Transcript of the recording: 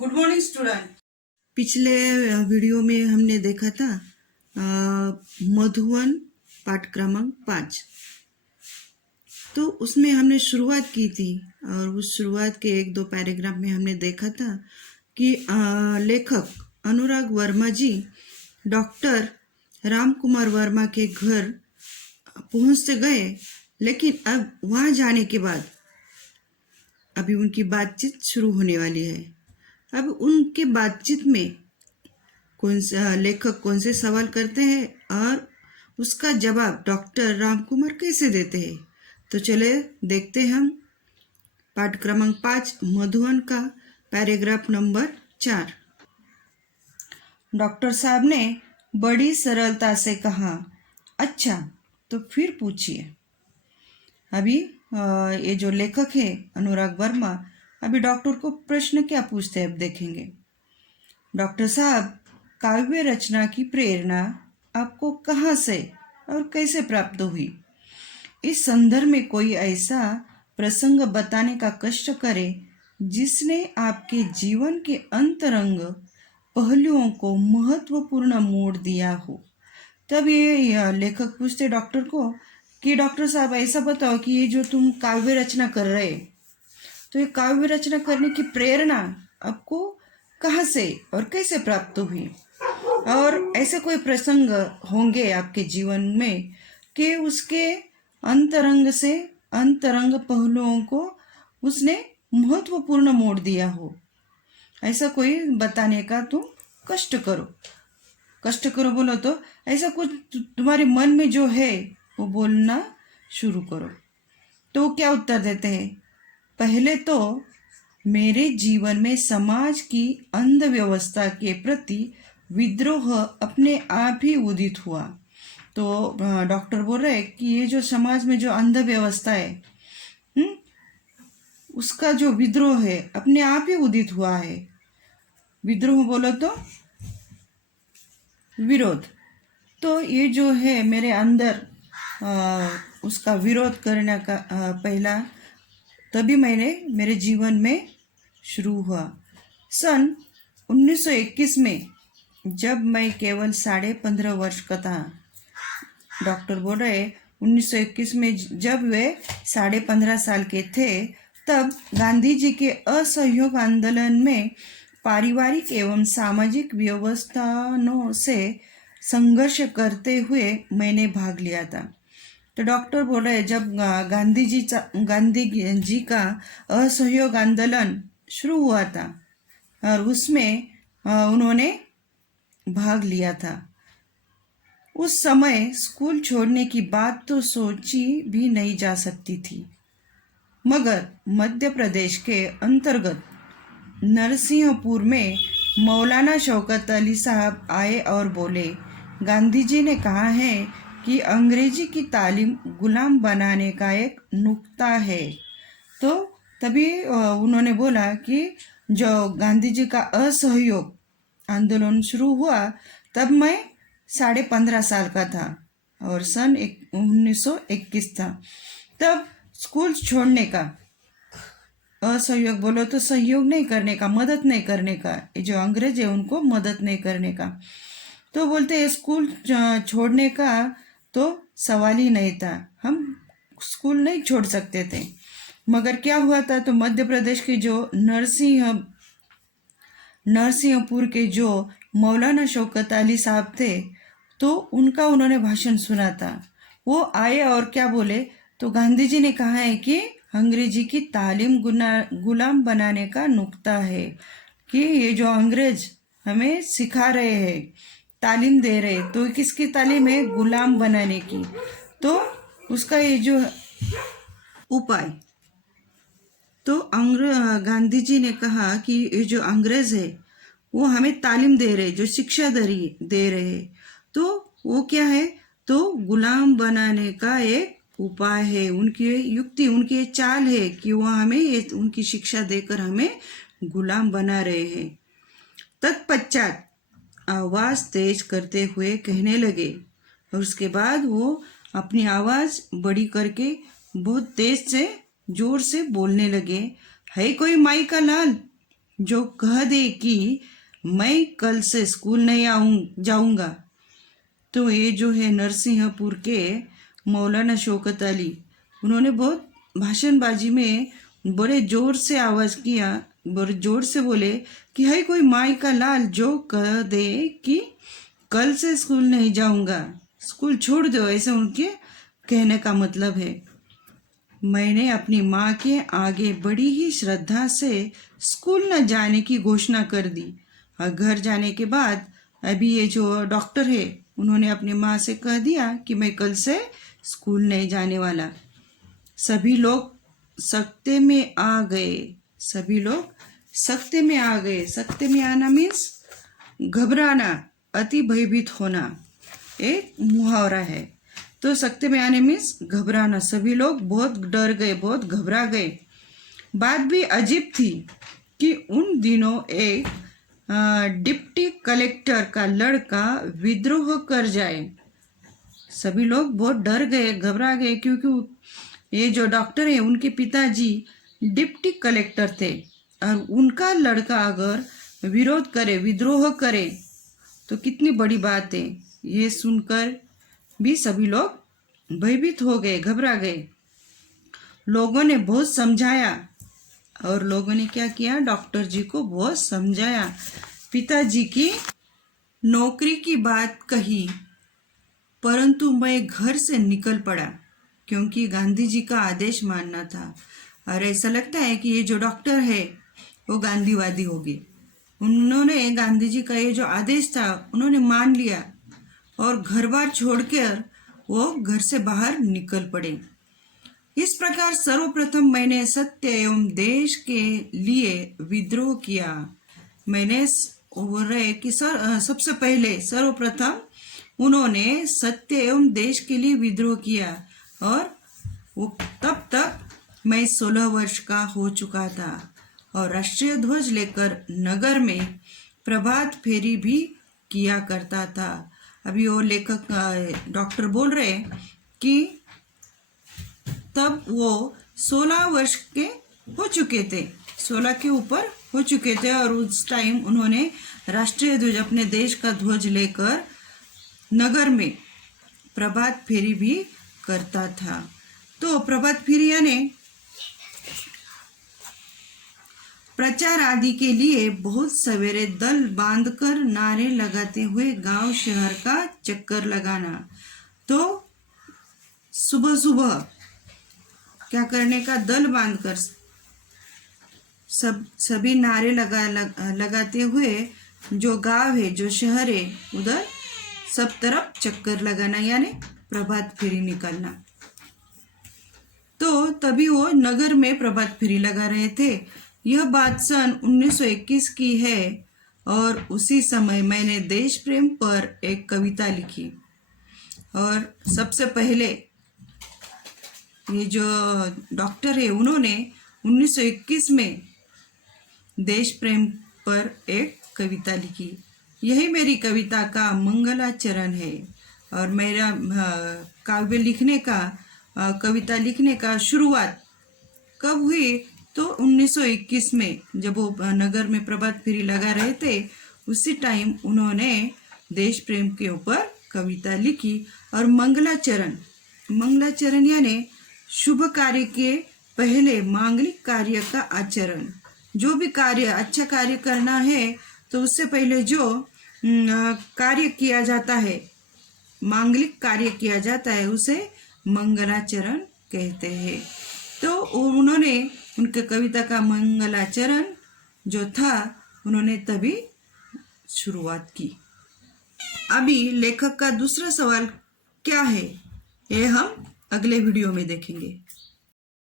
Good morning student. पिछले video में हमने देखा था मधुवन पाठ क्रमांक 5। तो उसमें हमने शुरुआत की थी और उस शुरुआत के 1-2 पैराग्राफ में हमने देखा था कि लेखक अनुराग वर्मा जी डॉक्टर राम कुमार वर्मा के घर पहुंचते गए, लेकिन अब वहां जाने के बाद अभी उनकी बातचीत शुरू होने वाली है। अब उनके बातचीत में लेखक कौन से सवाल करते हैं और उसका जवाब डॉक्टर राम कुमार कैसे देते हैं। तो चले देखते हम पाठ क्रमांक 5 मधुवन का पैराग्राफ नंबर 4। डॉक्टर साहब ने बड़ी सरलता से कहा, अच्छा तो फिर पूछिए। अभी ये जो लेखक है अनुराग वर्मा अभी डॉक्टर को प्रश्न क्या पूछते हैं अब देखेंगे। डॉक्टर साहब, काव्य रचना की प्रेरणा आपको कहाँ से और कैसे प्राप्त हुई? इस संदर्भ में कोई ऐसा प्रसंग बताने का कष्ट करे जिसने आपके जीवन के अंतरंग पहलुओं को महत्वपूर्ण मोड़ दिया हो। तब ये लेखक पूछते डॉक्टर को कि डॉक्टर साहब ऐसा बताओ कि ये जो तुम काव्य रचना कर रहे, तो ये काव्य रचना करने की प्रेरणा आपको कहाँ से और कैसे प्राप्त हुई, और ऐसे कोई प्रसंग होंगे आपके जीवन में कि उसके अंतरंग से अंतरंग पहलुओं को उसने महत्वपूर्ण मोड़ दिया हो। ऐसा कोई बताने का तुम कष्ट करो बोलो तो ऐसा कुछ तुम्हारे मन में जो है वो बोलना शुरू करो। तो क्या उत्तर देते हैं? पहले तो मेरे जीवन में समाज की अंधव्यवस्था के प्रति विद्रोह अपने आप ही उदित हुआ। तो डॉक्टर बोल रहे हैं कि ये जो समाज में जो अंधव्यवस्था है उसका जो विद्रोह है अपने आप ही उदित हुआ है। विद्रोह बोलो तो विरोध। तो ये जो है मेरे अंदर उसका विरोध करने का पहला तभी मेरे जीवन में शुरू हुआ। सन 1921 में जब मैं केवल 15.5 वर्ष का था। डॉक्टर बोल रहे 1921 में जब वे 15.5 साल के थे, तब गांधी जी के असहयोग आंदोलन में पारिवारिक एवं सामाजिक व्यवस्थाओं से संघर्ष करते हुए मैंने भाग लिया था। तो डॉक्टर बोल रहे जब गांधी जी का असहयोग आंदोलन शुरू हुआ था और उसमें उन्होंने भाग लिया था, उस समय स्कूल छोड़ने की बात तो सोची भी नहीं जा सकती थी। मगर मध्य प्रदेश के अंतर्गत नरसिंहपुर में मौलाना शौकत अली साहब आए और बोले, गांधी जी ने कहा है कि अंग्रेजी की तालीम गुलाम बनाने का एक नुक्ता है। तो तभी उन्होंने बोला कि जो गांधी जी का असहयोग आंदोलन शुरू हुआ तब मैं 15.5 साल का था और सन 1921 था। तब स्कूल छोड़ने का असहयोग बोलो तो सहयोग नहीं करने का, मदद नहीं करने का, ये जो अंग्रेज है उनको मदद नहीं करने का। तो बोलते हैं स्कूल छोड़ने का तो सवाल ही नहीं था, हम स्कूल नहीं छोड़ सकते थे। मगर क्या हुआ था, तो मध्य प्रदेश के जो नरसिंहपुर के जो मौलाना शौकत अली साहब थे, तो उनका उन्होंने भाषण सुना था। वो आए और क्या बोले, तो गांधी जी ने कहा है कि अंग्रेजी की तालीम गुलाम बनाने का नुक्ता है, कि ये जो अंग्रेज हमें सिखा रहे हैं, तालीम दे रहे, तो किसकी तालीम है? गुलाम बनाने की। तो उसका ये जो उपाय, तो गांधी जी ने कहा कि ये जो अंग्रेज है वो हमें तालीम दे रहे, जो शिक्षा दे रहे, तो वो क्या है, तो गुलाम बनाने का एक उपाय है, उनकी युक्ति, उनकी चाल है कि वो हमें उनकी शिक्षा देकर हमें गुलाम बना रहे हैं। तत्पश्चात आवाज़ तेज करते हुए कहने लगे, और उसके बाद वो अपनी आवाज़ बड़ी करके बहुत तेज से जोर से बोलने लगे, है कोई माई का लाल जो कह दे कि मैं कल से स्कूल नहीं जाऊंगा। तो ये जो है नरसिंहपुर के मौलाना शौकत अली, उन्होंने बहुत भाषणबाजी में बड़े जोर से आवाज़ किया, बड़े जोर से बोले कि है कोई माई का लाल जो कह दे कि कल से स्कूल नहीं जाऊंगा, स्कूल छोड़ दो, ऐसे उनके कहने का मतलब है। मैंने अपनी माँ के आगे बड़ी ही श्रद्धा से स्कूल न जाने की घोषणा कर दी। और घर जाने के बाद अभी ये जो डॉक्टर है उन्होंने अपनी माँ से कह दिया कि मैं कल से स्कूल नहीं जाने वाला। सभी लोग सख्ते में आ गए। सभी लोग सख्ते में आ गए। सख्ते में आना मीन्स घबराना, अति भयभीत होना, एक मुहावरा है। तो सख्ते में आने मीन्स घबराना। सभी लोग बहुत डर गए, बहुत घबरा गए। बात भी अजीब थी कि उन दिनों एक डिप्टी कलेक्टर का लड़का विद्रोह कर जाए। सभी लोग बहुत डर गए, घबरा गए, क्योंकि ये जो डॉक्टर है उनके पिताजी डिप्टी कलेक्टर थे और उनका लड़का अगर विरोध करे, विद्रोह करे तो कितनी बड़ी बात है। ये सुनकर भी सभी लोग भयभीत हो गए, घबरा गए। लोगों ने बहुत समझाया और लोगों ने क्या किया, डॉक्टर जी को बहुत समझाया, पिताजी की नौकरी की बात कही, परंतु मैं घर से निकल पड़ा क्योंकि गांधी जी का आदेश मानना था। और ऐसा लगता है कि ये जो डॉक्टर है वो गांधीवादी होगी। उन्होंने गांधी जी का ये जो आदेश था उन्होंने मान लिया और घर बार छोड़कर वो घर से बाहर निकल पड़े। इस प्रकार सर्वप्रथम मैंने सत्य एवं देश के लिए विद्रोह किया। मैंने बोल रहे कि सबसे पहले सर्वप्रथम उन्होंने सत्य एवं देश के लिए विद्रोह किया और वो तब तक मैं 16 वर्ष का हो चुका था और राष्ट्रीय ध्वज लेकर नगर में प्रभात फेरी भी किया करता था। अभी वो लेखक डॉक्टर बोल रहे कि तब वो 16 वर्ष के हो चुके थे, 16 के ऊपर हो चुके थे और उस टाइम उन्होंने राष्ट्रीय ध्वज, अपने देश का ध्वज लेकर नगर में प्रभात फेरी भी करता था। तो प्रभात फेरी यानी प्रचार आदि के लिए बहुत सवेरे दल बांधकर नारे लगाते हुए गांव शहर का चक्कर लगाना। तो सुबह सुबह क्या करने का, दल बांधकर सभी नारे लगाते हुए जो गांव है, जो शहर है, उधर सब तरफ चक्कर लगाना यानी प्रभात फेरी निकालना। तो तभी वो नगर में प्रभात फेरी लगा रहे थे। यह बात सन 1921 की है और उसी समय मैंने देश प्रेम पर एक कविता लिखी। और सबसे पहले ये जो डॉक्टर है उन्होंने 1921 में देश प्रेम पर एक कविता लिखी। यही मेरी कविता का मंगलाचरण है। और मेरा काव्य लिखने का, कविता लिखने का शुरुआत कब हुई, तो 1921 में जब वो नगर में प्रभात फेरी लगा रहे थे उसी टाइम उन्होंने देश प्रेम के ऊपर कविता लिखी। और मंगलाचरण यानी शुभ कार्य के पहले मांगलिक कार्य का आचरण। जो भी कार्य, अच्छा कार्य करना है तो उससे पहले जो कार्य किया जाता है, मांगलिक कार्य किया जाता है, उसे मंगलाचरण कहते हैं। तो उन्होंने उनके कविता का मंगलाचरण जो था उन्होंने तभी शुरुआत की। अभी लेखक का दूसरा सवाल क्या है ये हम अगले वीडियो में देखेंगे।